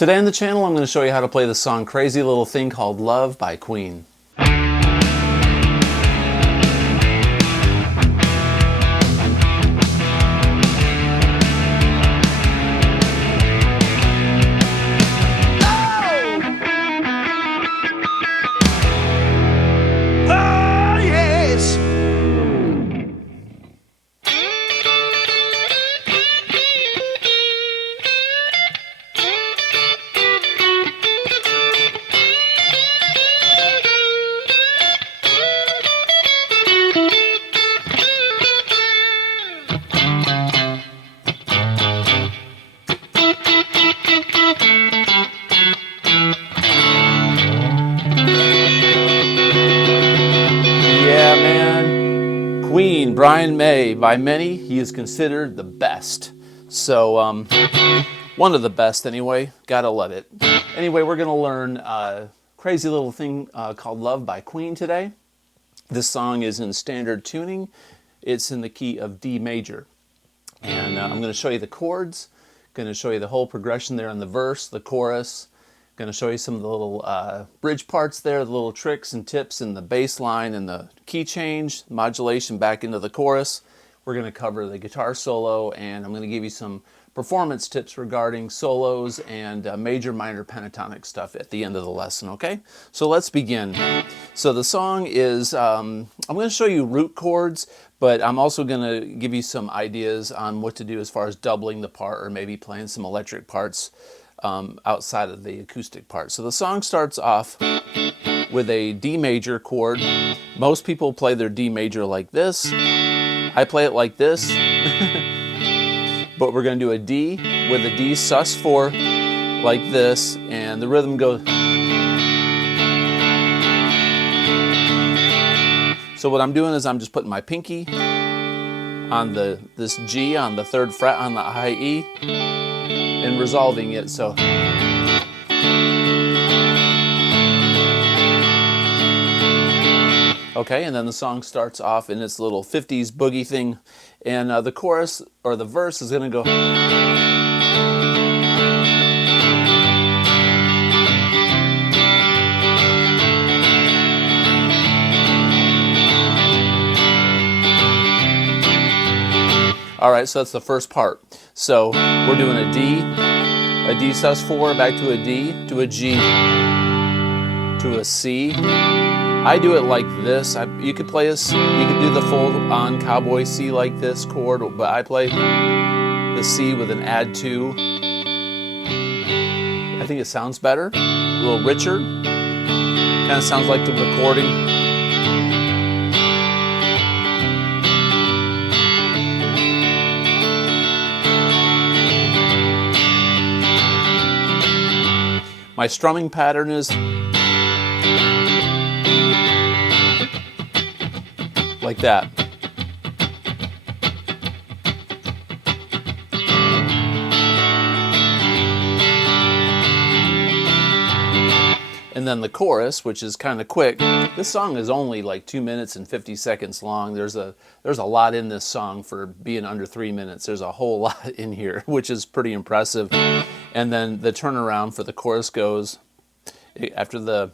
Today on the channel, I'm going to show you how to play the song Crazy Little Thing Called Love by Queen. Queen, Brian May. By many, he is considered the best. So, one of the best anyway. Gotta love it. Anyway, we're going to learn Crazy Little Thing Called Love by Queen today. This song is in standard tuning. It's in the key of D major. And I'm going to show you the chords. Going to show you the whole progression there on the verse, the chorus. Going to show you some of the little bridge parts there, the little tricks and tips in the bass line and the key change, modulation back into the chorus. We're going to cover the guitar solo, and I'm going to give you some performance tips regarding solos and major, minor pentatonic stuff at the end of the lesson, okay? So let's begin. So the song is, I'm going to show you root chords, but I'm also going to give you some ideas on what to do as far as doubling the part or maybe playing some electric parts outside of the acoustic part. So the song starts off with a D major chord. Most people play their D major like this. I play it like this. But we're going to do a D with a D sus4 like this, and the rhythm goes. So what I'm doing is I'm just putting my pinky on this G on the 3rd fret on the high E and resolving it. So okay, and then the song starts off in its little 50s boogie thing, and the chorus or the verse is going to go. All right, so that's the first part. So we're doing a D sus4, back to a D, to a G, to a C. I do it like this. You could play you could do the full on cowboy C like this chord, but I play the C with an add 2. I think it sounds better, a little richer. Kind of sounds like the recording. My strumming pattern is like that. And then the chorus, which is kind of quick. This song is only like 2 minutes and 50 seconds long. There's a lot in this song for being under 3 minutes. There's a whole lot in here, which is pretty impressive. And then the turnaround for the chorus goes after the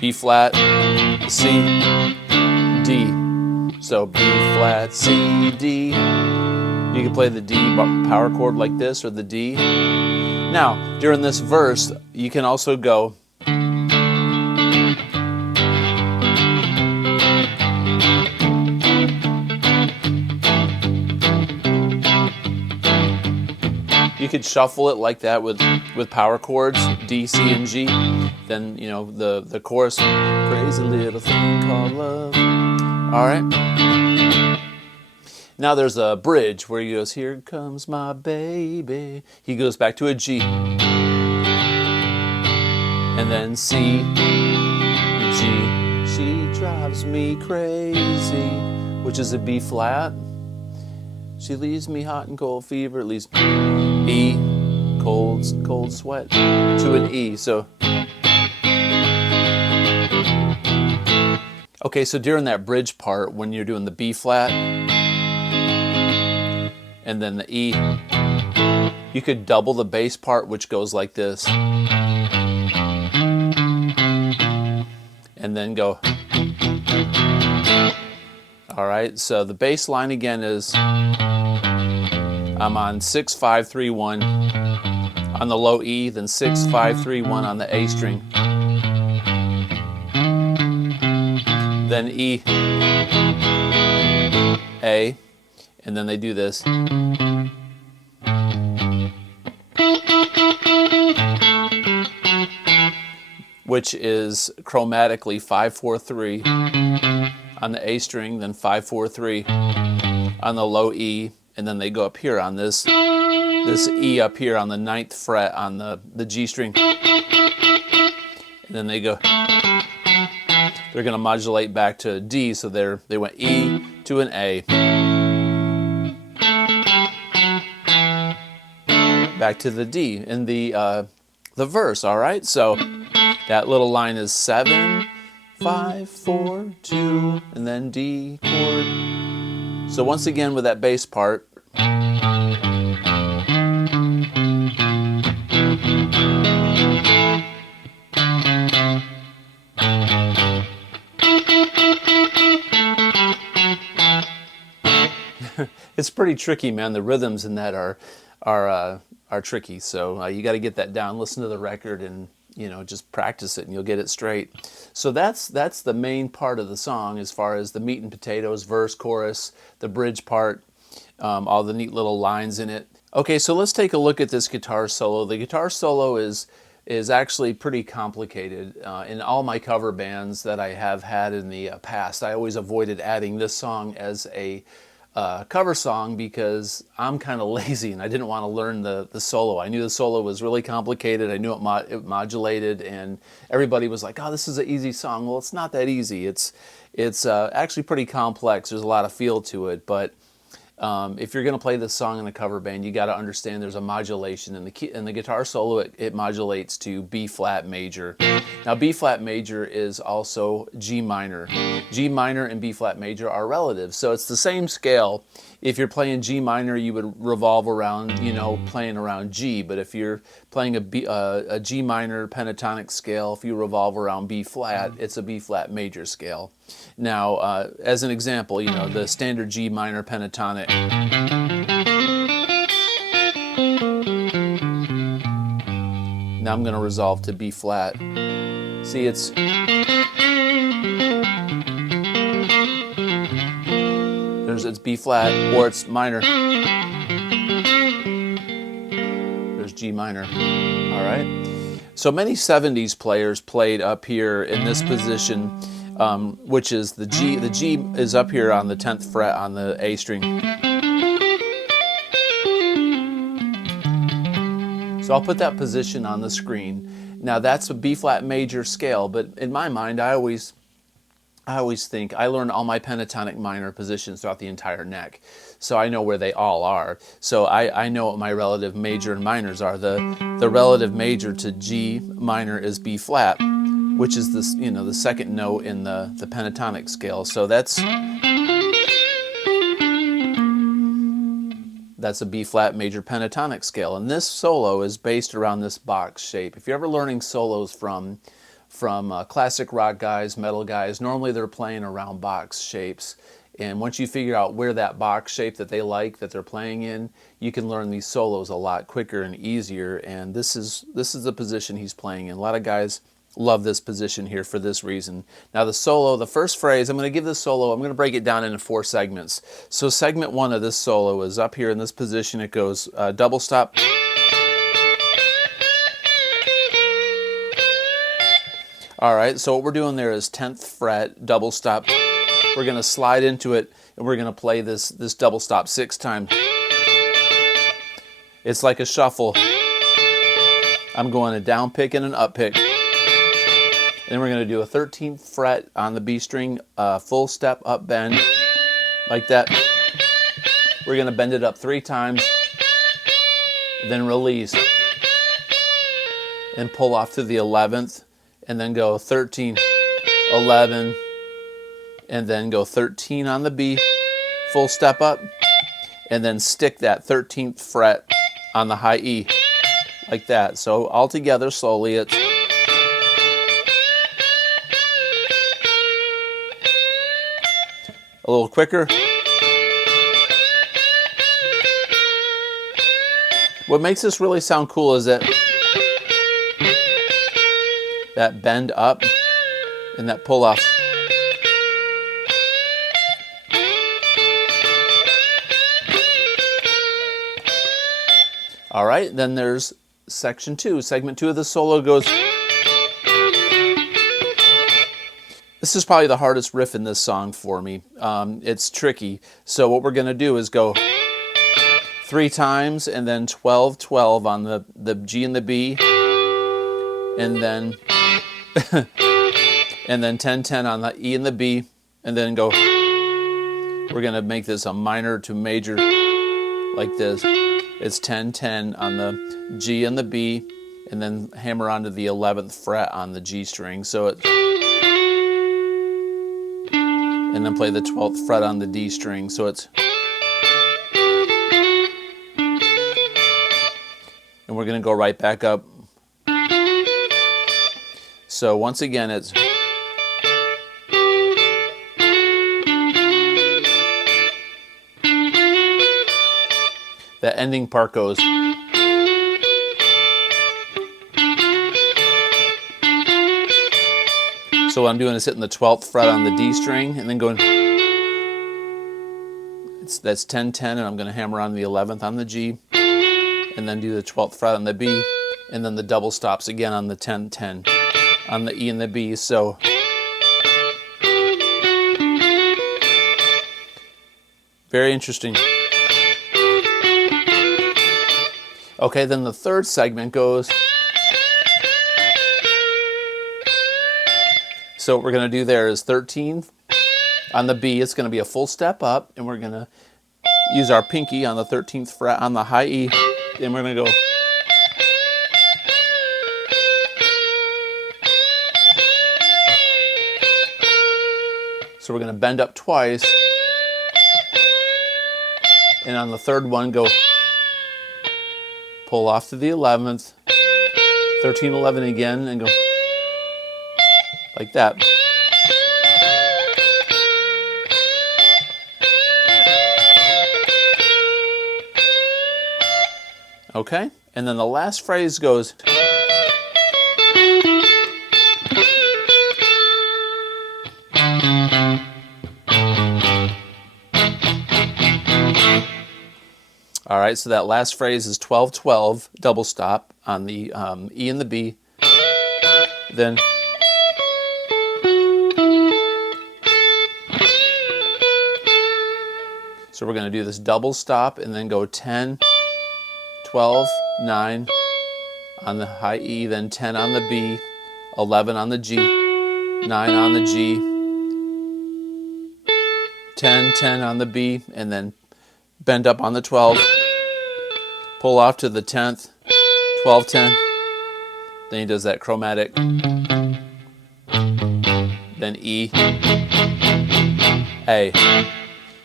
B flat, C, D. So B flat, C, D. You can play the D power chord like this or the D. Now, during this verse, you can also go you could shuffle it like that with power chords, D, C, and G. Then, you know, the chorus, crazy little thing called love. All right. Now there's a bridge where he goes, here comes my baby. He goes back to a G. And then C, G. She drives me crazy, which is a B flat. She leaves me hot and cold fever, at least E, cold sweat, to an E. So Okay, so during that bridge part, when you're doing the B flat and then the E, you could double the bass part, which goes like this, and then go. All right, so the bass line again is, I'm on 6, 5, 3, 1 on the low E, then 6, 5, 3, 1 on the A string, then E, A, and then they do this. Which is chromatically 5, 4, 3 on the A string, then 5, 4, 3 on the low E, and then they go up here on this E up here on the 9th fret on the G string, and then they go. They're going to modulate back to a D, so they went E to an A, back to the D in the verse. All right, so that little line is 7, 5, 4, 2, and then D chord. So once again with that bass part. It's pretty tricky, man. The rhythms in that are tricky. So you got to get that down. Listen to the record and just practice it, and you'll get it straight. So that's the main part of the song, as far as the meat and potatoes, verse, chorus, the bridge part, all the neat little lines in it. Okay, so let's take a look at this guitar solo. The guitar solo is actually pretty complicated. In all my cover bands that I have had in the past, I always avoided adding this song as a cover song because I'm kind of lazy and I didn't want to learn the solo. I knew the solo was really complicated. I knew it modulated, and everybody was like, "Oh, this is an easy song." Well, it's not that easy. It's actually pretty complex. There's a lot of feel to it, but if you're going to play this song in a cover band, you got to understand there's a modulation in the guitar solo. It modulates to B flat major. Now B flat major is also G minor. G minor and B flat major are relatives, so it's the same scale. If you're playing G minor, you would revolve around, playing around G. But if you're playing a G minor pentatonic scale, if you revolve around B flat, it's a B flat major scale. Now, as an example, the standard G minor pentatonic. Now I'm going to resolve to B flat. See, it's B flat, or it's minor. There's G minor. All right. So many 70s players played up here in this position, which is the G. The G is up here on the 10th fret on the A string. So I'll put that position on the screen. Now that's a B flat major scale, but in my mind, I always think I learned all my pentatonic minor positions throughout the entire neck, so I know where they all are. So I know what my relative major and minors are. The relative major to G minor is B flat, which is this, the second note in the pentatonic scale. So that's a B flat major pentatonic scale, and this solo is based around this box shape. If you're ever learning solos from classic rock guys, metal guys, normally they're playing around box shapes. And once you figure out where that box shape that they like, that they're playing in, you can learn these solos a lot quicker and easier. And this is the position he's playing in. A lot of guys love this position here for this reason. Now the solo, the first phrase, I'm going to give this solo, I'm going to break it down into 4 segments. So segment 1 of this solo is up here in this position. It goes double stop. All right, so what we're doing there is 10th fret, double stop. We're going to slide into it, and we're going to play this double stop 6 times. It's like a shuffle. I'm going a down pick and an up pick. Then we're going to do a 13th fret on the B string, full step up bend, like that. We're going to bend it up 3 times, then release, and pull off to the 11th. And then go 13, 11, and then go 13 on the B, full step up, and then stick that 13th fret on the high E, like that. So all together slowly, it's a little quicker. What makes this really sound cool is that bend up and that pull off. All right, then there's section 2. Segment 2 of the solo goes. This is probably the hardest riff in this song for me. It's tricky. So what we're going to do is go 3 times and then 12-12 on the G and the B, and then and then 10-10 on the E and the B, and then go. We're going to make this a minor to major like this. It's 10-10 on the G and the B, and then hammer onto the 11th fret on the G string. So it, and then play the 12th fret on the D string. So it's, and we're going to go right back up. So once again, it's that ending part goes. So what I'm doing is hitting the 12th fret on the D string and then going. That's 10-10, and I'm going to hammer on the 11th on the G, and then do the 12th fret on the B, and then the double stops again on the 10-10 on the E and the B. So very interesting. Okay, then the third segment goes. So what we're going to do there is 13 on the B. It's going to be a full step up, and we're going to use our pinky on the 13th fret on the high E, and we're going to go. So we're going to bend up twice, and on the third one go. Pull off to the 11th, 13, 11 again, and go like that. Okay, and then the last phrase goes. All right, so that last phrase is 12-12, double stop on the E and the B. Then so we're going to do this double stop and then go 10, 12, 9 on the high E, then 10 on the B, 11 on the G, 9 on the G, 10, 10 on the B, and then bend up on the 12. Pull off to the 10th, 12, 10. Then he does that chromatic. Then E, A.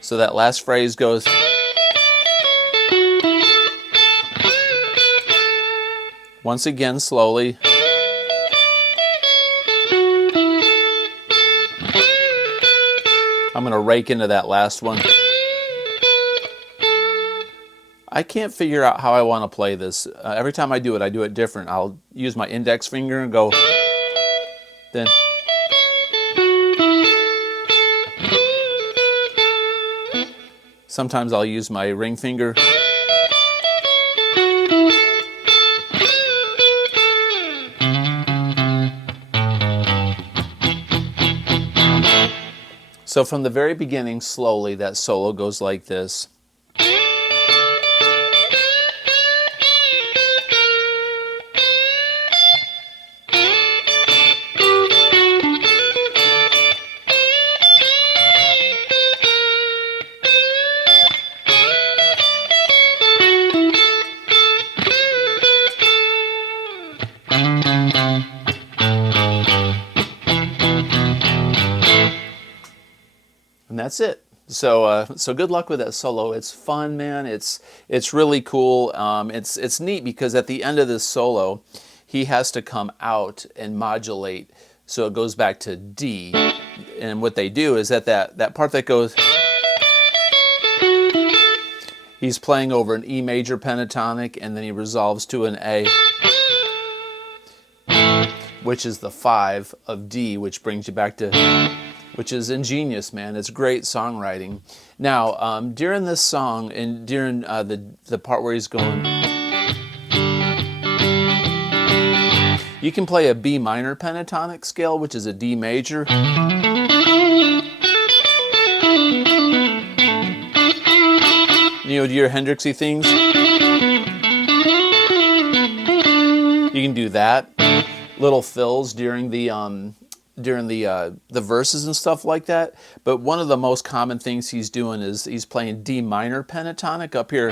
So that last phrase goes. Once again, slowly. I'm going to rake into that last one. I can't figure out how I want to play this. Every time I do it different. I'll use my index finger and go. Then. Sometimes I'll use my ring finger. So from the very beginning, slowly, that solo goes like this. that's it. So so good luck with that solo. It's fun, man. It's really cool. It's neat because at the end of this solo, he has to come out and modulate, so it goes back to D. And what they do is that part that goes, he's playing over an E major pentatonic, and then he resolves to an A, which is the 5 of D, which brings you back to, which is ingenious, man. It's great songwriting. Now, during this song, and during the part where he's going, you can play a B minor pentatonic scale, which is a D major. You know, do your Hendrixy things. You can do that. Little fills during the verses and stuff like that. But one of the most common things he's doing is he's playing D minor pentatonic up here.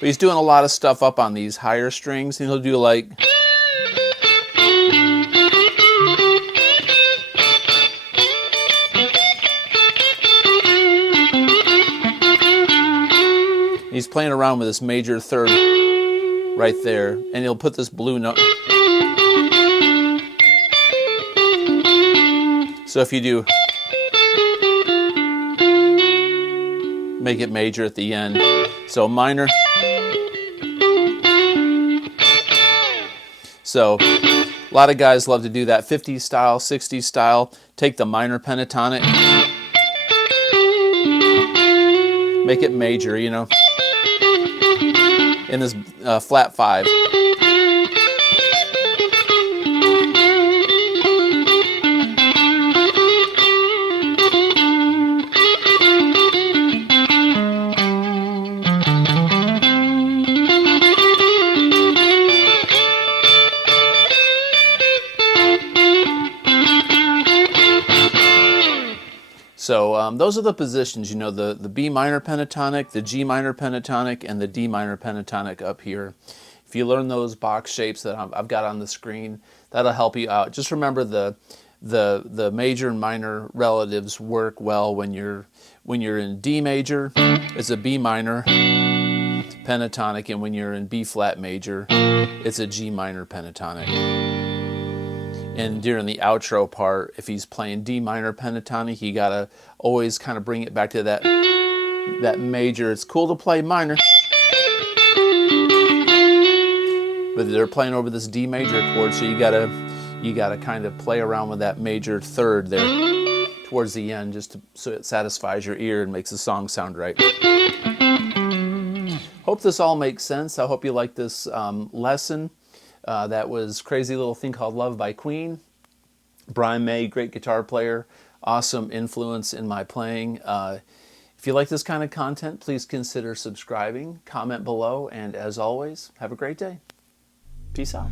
But he's doing a lot of stuff up on these higher strings, and he'll do like, he's playing around with this major third right there, and he'll put this blue note. So if you do, make it major at the end. So minor. So a lot of guys love to do that 50s style, 60s style. Take the minor pentatonic, make it major, you know, in this flat 5. So those are the positions, you know, the B minor pentatonic, the G minor pentatonic, and the D minor pentatonic up here. If you learn those box shapes that I've got on the screen, that'll help you out. Just remember the major and minor relatives work well when you're in D major, it's a B minor pentatonic, and when you're in B flat major, it's a G minor pentatonic. And during the outro part, if he's playing D minor pentatonic, you gotta always kind of bring it back to that major. It's cool to play minor, but they're playing over this D major chord, so you gotta kind of play around with that major third there towards the end, just so it satisfies your ear and makes the song sound right. Hope this all makes sense. I hope you like this lesson. That was Crazy Little Thing Called Love by Queen. Brian May, great guitar player, awesome influence in my playing. If you like this kind of content, please consider subscribing, comment below, and as always, have a great day. Peace out.